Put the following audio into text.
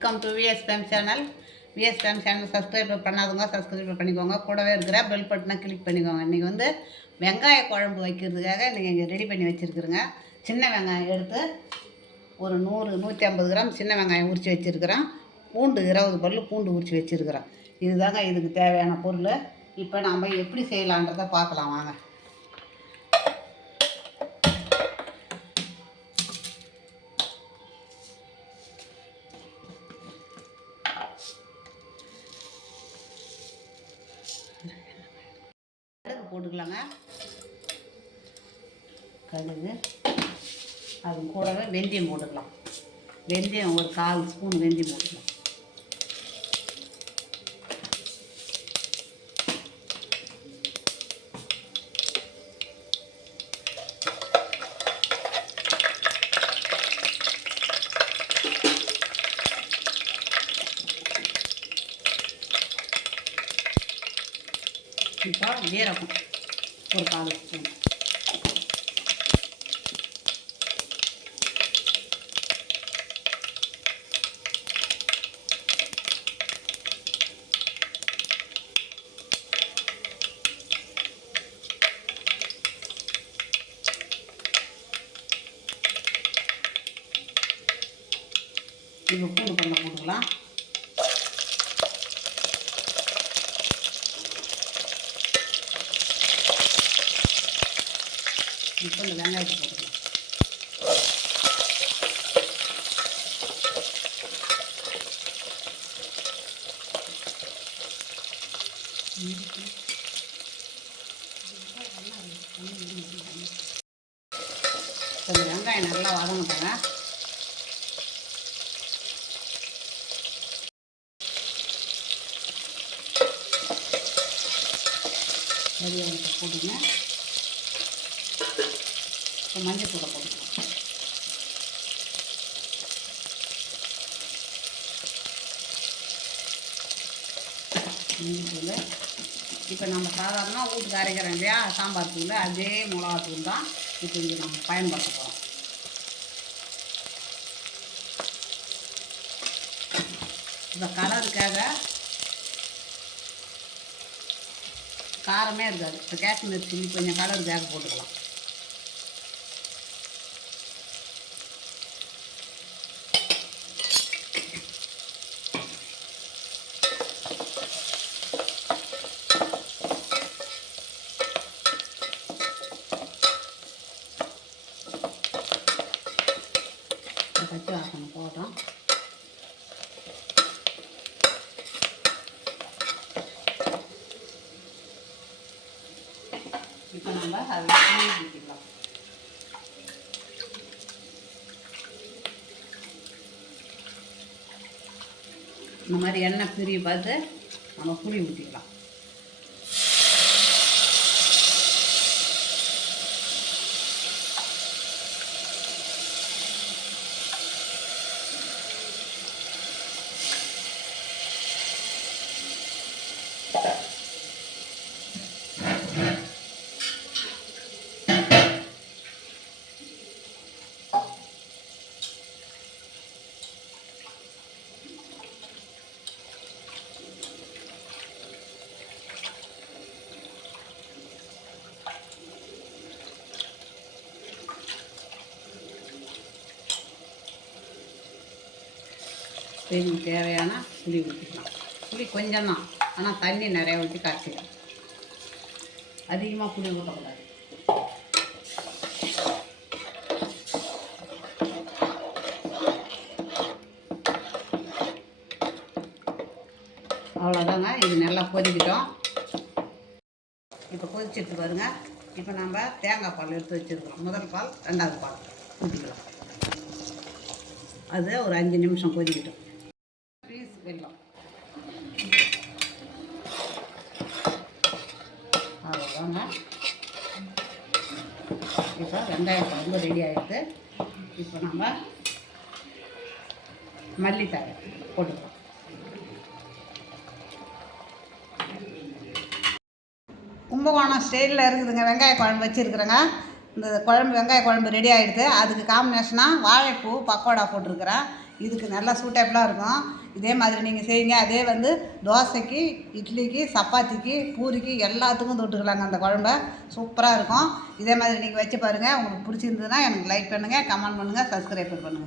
Welcome to VSPM channel. VSPM channel subscribe பண்ணாதவங்க subscribe பண்ணிக்கோங்க. கூடவே இருக்கிற பெல் பட்டனை கிளிக் பண்ணிக்கோங்க. இன்றைக்கி வந்து வெங்காய குழம்பு வைக்கிறதுக்காக இன்றைக்கி இங்கே ரெடி பண்ணி வச்சுருக்குறேங்க. சின்ன வெங்காயம் எடுத்து ஒரு 100-150 கிராம் சின்ன வெங்காயம் உரித்து வச்சுருக்கிறேன். பூண்டு 20 பல் பூண்டு உரித்து வச்சுருக்கிறேன். இதுதாங்க இதுக்கு தேவையான பொருள். இப்போ நாம் எப்படி செய்யலான்றதை பார்க்கலாம் வாங்க. கடுகு போட்டுக்கலாங்க. கடுகு அது கூடவே வெந்தயம் போட்டுக்கலாம். வெந்தயம் ஒரு 1/4 ஸ்பூன் வெந்தயம் போட்டுக்கலாம். இப்போ ஜீரகம் ஒரு 1/4 ஸ்பூன். இப்போ பூண்டு பண்ண போட்டுக்கலாம். இப்போ இந்த வெங்காயத்தை போட்டுக்கலாம். இந்த வெங்காயம் நல்லா வதங்கிட்டாங்க. கறிவேப்பிலை போட்டுங்க. இப்போ மஞ்சள் தூளை போட்டுக்கலாம். மஞ்சள் தூள் இப்போ நம்ம சாதாரண வீட்டுக்கு அரைக்கிறோம் இல்லையா சாம்பார் தூள், அதே மிளகாத்தூள் தான் இப்போ இங்கே நம்ம பயன்படுத்த போகிறோம். இப்போ கலருக்காக காரமே இருக்காது. இப்போ காஷ்மீர் சில்லி கொஞ்சம் கலருக்காக போட்டுக்கலாம். பச்சை வாசனை போட்டோம். இப்போ நம்ம அதை ஊற்றிக்கலாம். இந்த மாதிரி எண்ணெய் பிரிய பார்த்து நம்ம புளி ஊற்றிக்கலாம். இதுக்கு தேவையான புளி ஊற்றிக்கலாம். புளி கொஞ்சம் தான், ஆனால் தண்ணி நிறையா ஊற்றி கரைச்சிக்கலாம். அதிகமாக புளி ஊற்றக்கூடாது. அவ்வளோதாங்க. இது நல்லா கொதிக்கிட்டோம். இப்போ கொதிச்சிட்டு பாருங்க. இப்போ நம்ம தேங்காய் பால் எடுத்து வச்சுருக்கோம். முதல் பால், 2வது பால் ஊற்றிக்கலாம். அது ஒரு 5 நிமிஷம் கொதிக்கிட்டோம். பீஸ் வெல்லம் அவ்வளோதாங்க. இப்போ வெங்காயம் குழம்பு ரெடி ஆகிடுது. இப்போ நம்ம மல்லித்தழை போட்டுக்கலாம். கும்பகோணம் ஸ்டைலில் இருக்குதுங்க. வெங்காய குழம்பு வச்சுருக்குறேங்க. இந்த குழம்பு வெங்காய குழம்பு ரெடி ஆகிடுது. அதுக்கு காம்பினேஷனாக வாழைப்பூ பக்கோடா போட்டிருக்கிறேன். இதுக்கு நல்லா சூட்டபிளாக இருக்கும். இதே மாதிரி நீங்கள் செய்யுங்க. அதே வந்து தோசைக்கு, இட்லிக்கு, சப்பாத்திக்கு, பூரிக்கு எல்லாத்துக்கும் தொட்டுக்கலாங்க. அந்த குழம்ப சூப்பராக இருக்கும். இதே மாதிரி நீங்கள் வச்சு பாருங்கள். உங்களுக்கு பிடிச்சிருந்ததுன்னா எனக்கு லைக் பண்ணுங்கள், கமெண்ட் பண்ணுங்கள், சப்ஸ்கிரைப் பண்ணுங்கள்.